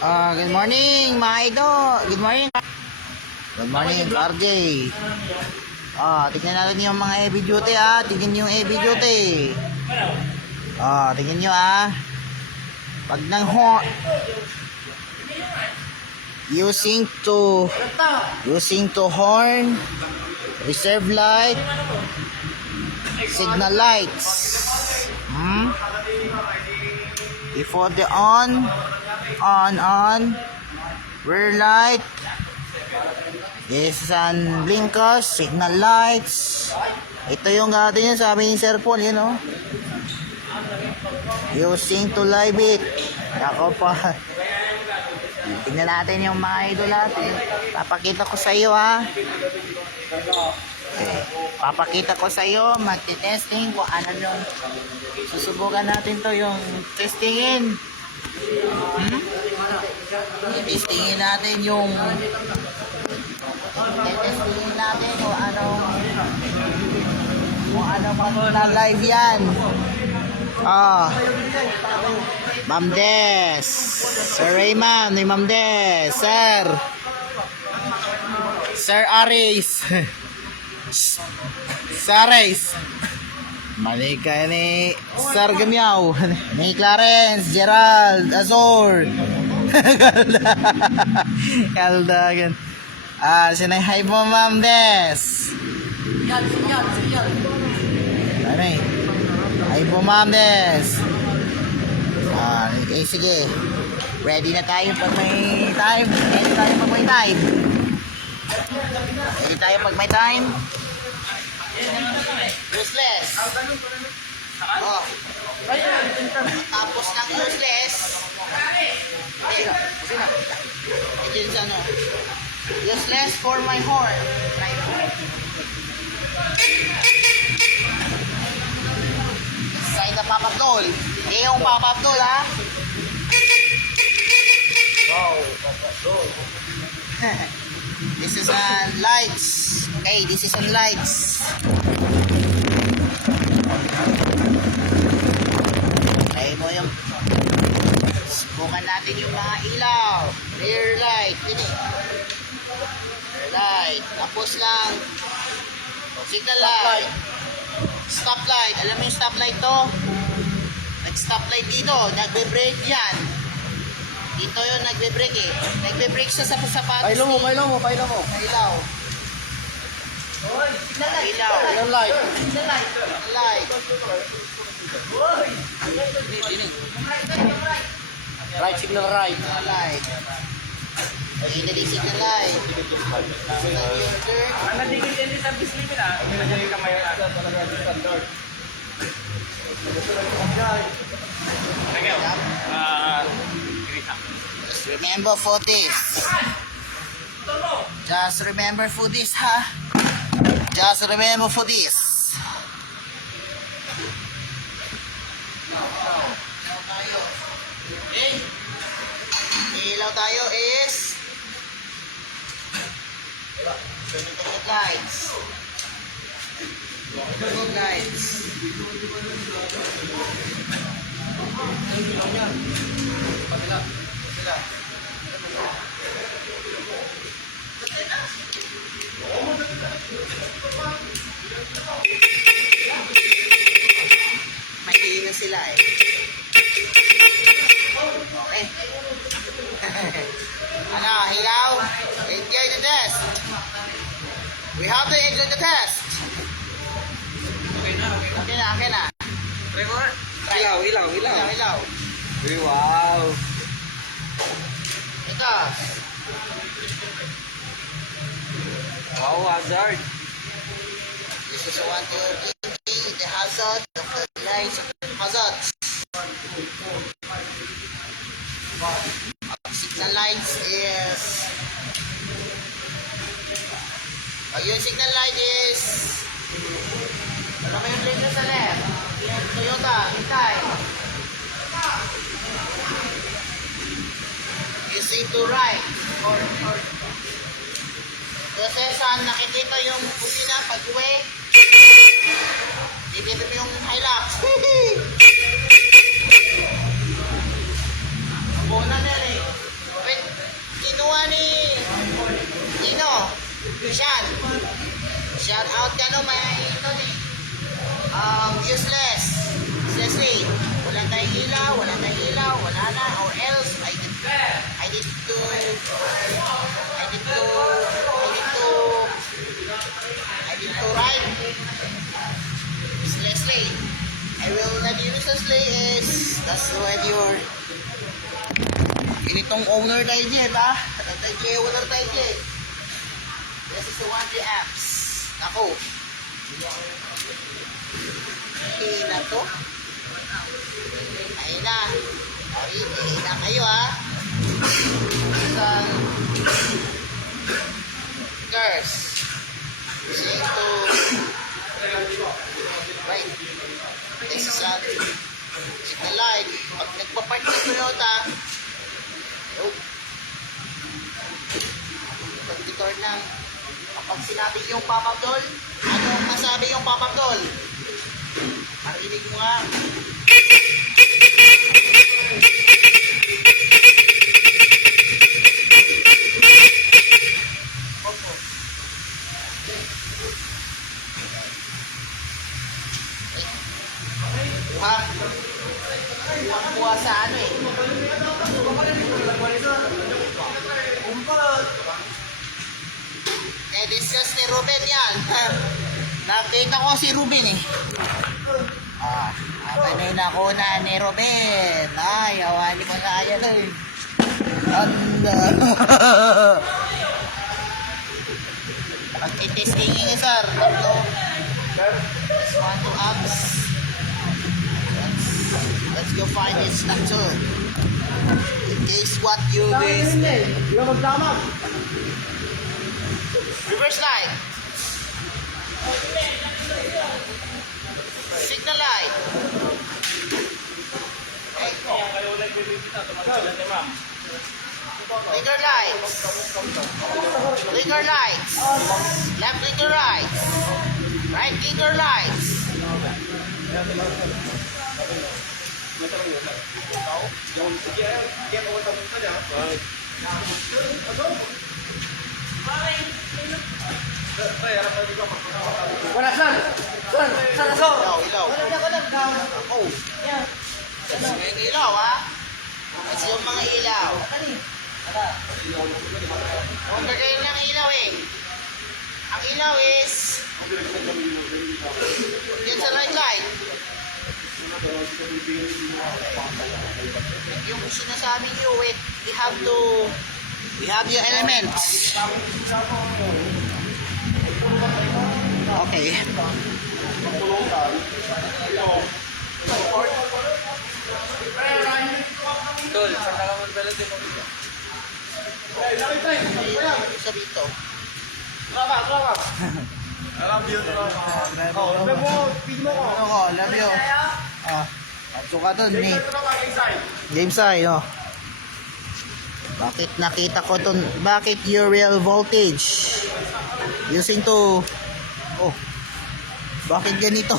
Good morning, mga idol. Good morning. Good morning, RJ. Tignan natin yung mga heavy duty Tignan yung heavy duty. Tignan nyo Pag nang using to horn, reserve light, signal lights. Before the on, rear light, this and blinkers, signal lights. Ito yung natin yun, sabi ni Sir Paul, using to live it. Ako pa. Tingnan natin yung mga idol natin. Papakita ko sa iyo Okay. Papakita ko sa iyo, magte-testing kung ano yung susubukan natin to yung testingin. Testingin natin yung testingin natin kung ano na live yan. Ma'am Des, Sir Raymond, ni Ma'am Des, Sir Aris. Sares. Mali ka ni Sir Gamiao, ni Clarence, Gerald, Azor. Kaldagan. Sinay hi po Ma'am Des. Sinyal. Hi po Ma'am Des. Sige. Ready na tayo pag may time. Ready tayo pag may time. Useless. Tapos ng useless. Useless for my horn. Sign na papapdol. Yung papapdol Wow, papapdol. This is lights. Okay, this is lights. Okay mo yung subukan natin yung mga ilaw. Rear light. Rear light. Tapos lang signal light. Stop light. Alam mo yung stop light to? Nag-stop light dito. Nagbe-brake yan. Dito yun nagbe-brake Nagbe-brake siya sa sapatos. Pailaw mo. Ilaw. Signal light. Right, signal right. Ini di signal light. Nandikit din sa bislimin Hindi na kamay talaga standard. Remember for this. Just remember for this, Just remember for this. Ilaw tayo is good lights. Good lights. May hihinga sila Okay. Hilaw? Enjoy the test. We have to enjoy the test. Okay na. Trevor? Ilaw. Wow. Ito. Wow, hazard. This is one to the hazard, the lights hazard. Signal lights is yung signal light is ano may plate sa left? Toyota, Hyundai. Using to right or kasi saan nakikita yung kusina pag-uwi dito yung Hilux. Bona na rin. kinuha ni Nino. Sean. Shout out ka no, may ito ni. Useless. Seriously. Wala tayong ilaw, wala na. Or else, I need to ride. Uselessly. I will not use uselessly is, that's when you're ganitong owner tayo dyan, ha? Owner tayo dyan. This is the one the apps. Ako. Okay na to. Ayun na. Ayun na kayo, ha? Isang curse. Saying to right. This is a signal light. Pag nagpapark ng Toyota, pag-return ng kapag sinabi yung pop-up doll, ano masabi yung pop-up doll? Marinig mo nga. Ha? Kuha sa ano eh. Discuss ni Ruben yan. Nakita ko si Ruben eh. Ano ako na ni Ruben. Ay, awali ko na yan eh. Pag-testing nga sir. Just want to apps. Let's go find this structure. In case what you miss. Hindi ka magdamag. Reverse light. Signal light. Blinker lights. Blinker lights. Left blinker lights. Right blinker lights. Wala, sir. Ilaw. Oh. Yung ilaw, ha? Kasi yung mga ilaw. Huwag gagayin ng ilaw, eh. Ang ilaw is yan sa right light. Yung sinasabi nyo, wait, we have your elements. Okay. Tol, saan ka mag-balance din mo? Sa dito. Traba. I love you. Love you. Suka dun, eh. Game side, oh. Bakit nakita ko dun? Bakit your real voltage? Using to... Oh. Bakit ganito?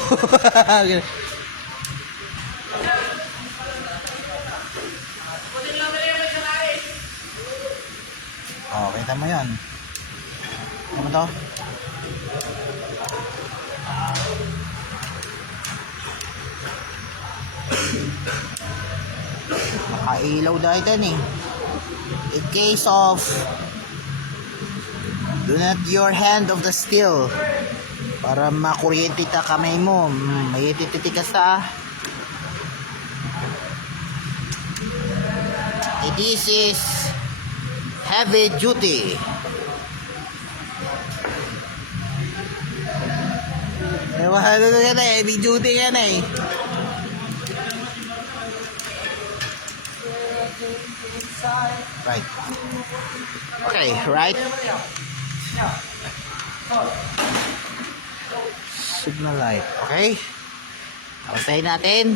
Oh, kita mo yan. Ano to? Makailaw dahil yan eh. In case of do not your hand of the steel para makuryente ta kamay mo. May tititikas ta. This is heavy duty. Heavy duty yan eh. Right. Okay, right. Signal light. Okay. Pasayin natin.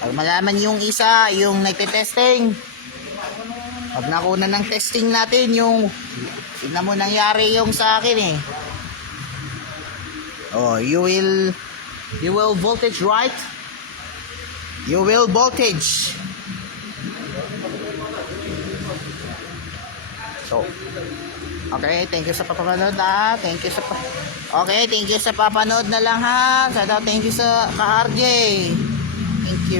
Pag malaman yung isa, yung nagte-testing. Pag nakuna ng testing natin, yung tignan mo nangyari yung sa akin eh. Oh, you will voltage right. You will voltage. So, okay, thank you sa papanood ha. Thank you sa Okay, thank you sa papanood na lang ha. Shout out, thank you sa ka-RJ. Thank you.